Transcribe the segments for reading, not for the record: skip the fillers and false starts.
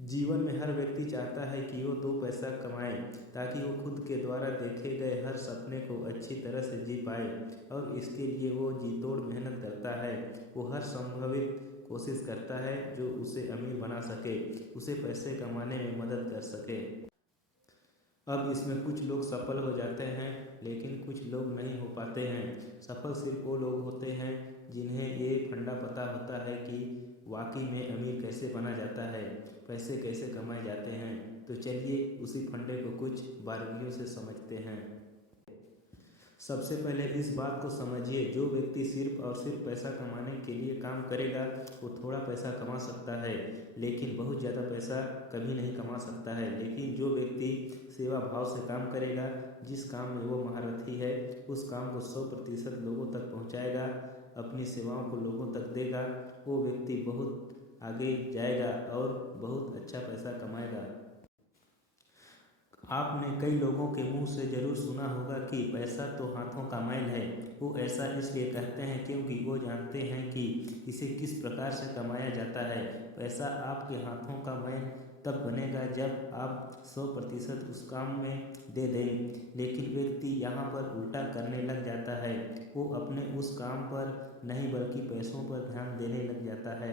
जीवन में हर व्यक्ति चाहता है कि वो दो पैसा कमाए ताकि वो खुद के द्वारा देखे गए हर सपने को अच्छी तरह से जी पाए और इसके लिए वो जी तोड़ मेहनत करता है। वो हर संभवित कोशिश करता है जो उसे अमीर बना सके, उसे पैसे कमाने में मदद कर सके। अब इसमें कुछ लोग सफल हो जाते हैं लेकिन कुछ लोग नहीं हो पाते हैं। सफल सिर्फ वो लोग होते हैं जिन्हें ये फंडा पता होता है कि वाकई में अमीर कैसे बना जाता है, पैसे कैसे कमाए जाते हैं। तो चलिए उसी फंडे को कुछ बारीकियों से समझते हैं। सबसे पहले इस बात को समझिए, जो व्यक्ति सिर्फ और सिर्फ पैसा कमाने के लिए काम करेगा वो थोड़ा पैसा कमा सकता है लेकिन बहुत ज़्यादा पैसा कभी नहीं कमा सकता है। लेकिन जो व्यक्ति सेवा भाव से काम करेगा, जिस काम में वो महारथी है, उस काम को 100% लोगों तक पहुंचाएगा, अपनी सेवाओं को लोगों तक देगा, वो व्यक्ति बहुत आगे जाएगा और बहुत अच्छा पैसा कमाएगा। आपने कई लोगों के मुंह से ज़रूर सुना होगा कि पैसा तो हाथों का मैल है। वो ऐसा इसलिए कहते हैं क्योंकि वो जानते हैं कि इसे किस प्रकार से कमाया जाता है। पैसा आपके हाथों का मैल तब बनेगा जब आप 100% उस काम में दे दें। लेकिन व्यक्ति यहाँ पर उल्टा करने लग जाता है। वो अपने उस काम पर नहीं बल्कि पैसों पर ध्यान देने लग जाता है।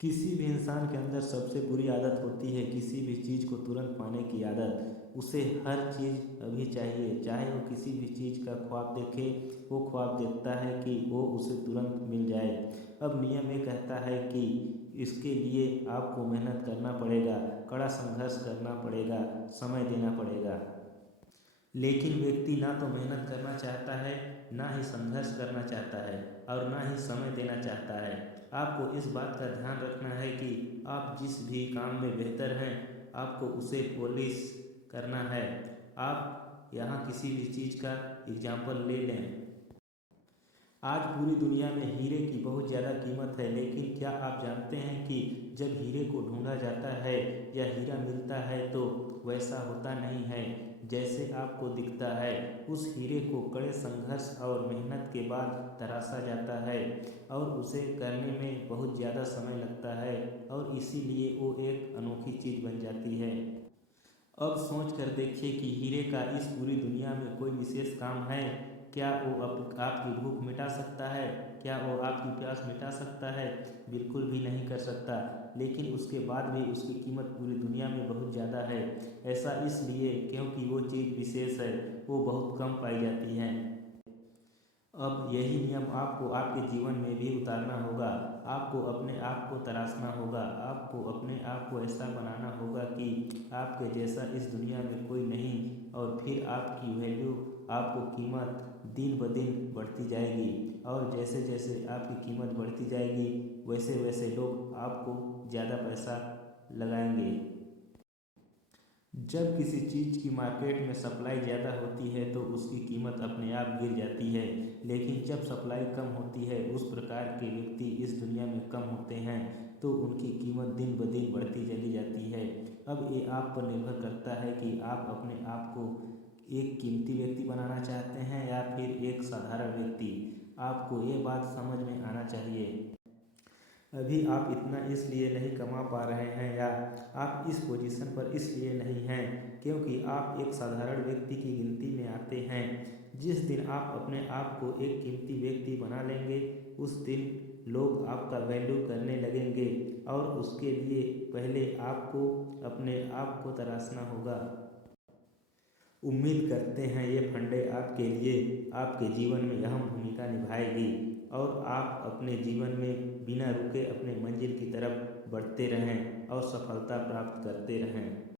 किसी भी इंसान के अंदर सबसे बुरी आदत होती है किसी भी चीज़ को तुरंत पाने की आदत। उसे हर चीज़ अभी चाहिए, चाहे वो किसी भी चीज़ का ख्वाब देखे, वो ख्वाब देखता है कि वो उसे तुरंत मिल जाए। अब नियम ये कहता है कि इसके लिए आपको मेहनत करना पड़ेगा, कड़ा संघर्ष करना पड़ेगा, समय देना पड़ेगा। लेकिन व्यक्ति ना तो मेहनत करना चाहता है, ना ही संघर्ष करना चाहता है और ना ही समय देना चाहता है। आपको इस बात का ध्यान रखना है कि आप जिस भी काम में बेहतर हैं, आपको उसे पॉलिश करना है। आप यहाँ किसी भी चीज़ का एग्जाम्पल ले लें। आज पूरी दुनिया में हीरे की बहुत ज़्यादा कीमत है, लेकिन क्या आप जानते हैं कि जब हीरे को ढूंढा जाता है या हीरा मिलता है तो वैसा होता नहीं है जैसे आपको दिखता है। उस हीरे को कड़े संघर्ष और मेहनत के बाद तराशा जाता है और उसे करने में बहुत ज़्यादा समय लगता है और इसीलिए वो एक अनोखी चीज़ बन जाती है। अब सोच कर देखिए कि हीरे का इस पूरी दुनिया में कोई विशेष काम है। क्या वो आपकी भूख मिटा सकता है? क्या वो आपकी प्यास मिटा सकता है? बिल्कुल भी नहीं कर सकता। लेकिन उसके बाद भी उसकी कीमत पूरी दुनिया में बहुत ज़्यादा है। ऐसा इसलिए क्योंकि वो चीज़ विशेष है, वो बहुत कम पाई जाती है। अब यही नियम आपको आपके जीवन में भी उतारना होगा। आपको अपने आप को तराशना होगा, आपको अपने आप को ऐसा बनाना होगा कि आपके जैसा इस दुनिया में कोई नहीं और फिर आपकी वैल्यू, आपको कीमत दिन ब दिन बढ़ती जाएगी और जैसे जैसे आपकी कीमत बढ़ती जाएगी वैसे वैसे लोग आपको ज़्यादा पैसा लगाएंगे। जब किसी चीज़ की मार्केट में सप्लाई ज़्यादा होती है तो उसकी कीमत अपने आप गिर जाती है, लेकिन जब सप्लाई कम होती है, उस प्रकार के व्यक्ति इस दुनिया में कम होते हैं तो उनकी कीमत दिन ब दिन बढ़ती चली जाती है। अब ये आप पर निर्भर करता है कि आप अपने आप को एक कीमती व्यक्ति बनाना चाहते हैं या फिर एक साधारण व्यक्ति। आपको ये बात समझ में आना चाहिए। अभी आप इतना इसलिए नहीं कमा पा रहे हैं या आप इस पोजीशन पर इसलिए नहीं हैं क्योंकि आप एक साधारण व्यक्ति की गिनती में आते हैं। जिस दिन आप अपने आप को एक कीमती व्यक्ति बना लेंगे, उस दिन लोग आपका वैल्यू करने लगेंगे और उसके लिए पहले आपको अपने आप को तराशना होगा। उम्मीद करते हैं ये फंडे आपके लिए आपके जीवन में अहम भूमिका निभाएगी और आप अपने जीवन में बिना रुके अपने मंजिल की तरफ बढ़ते रहें और सफलता प्राप्त करते रहें।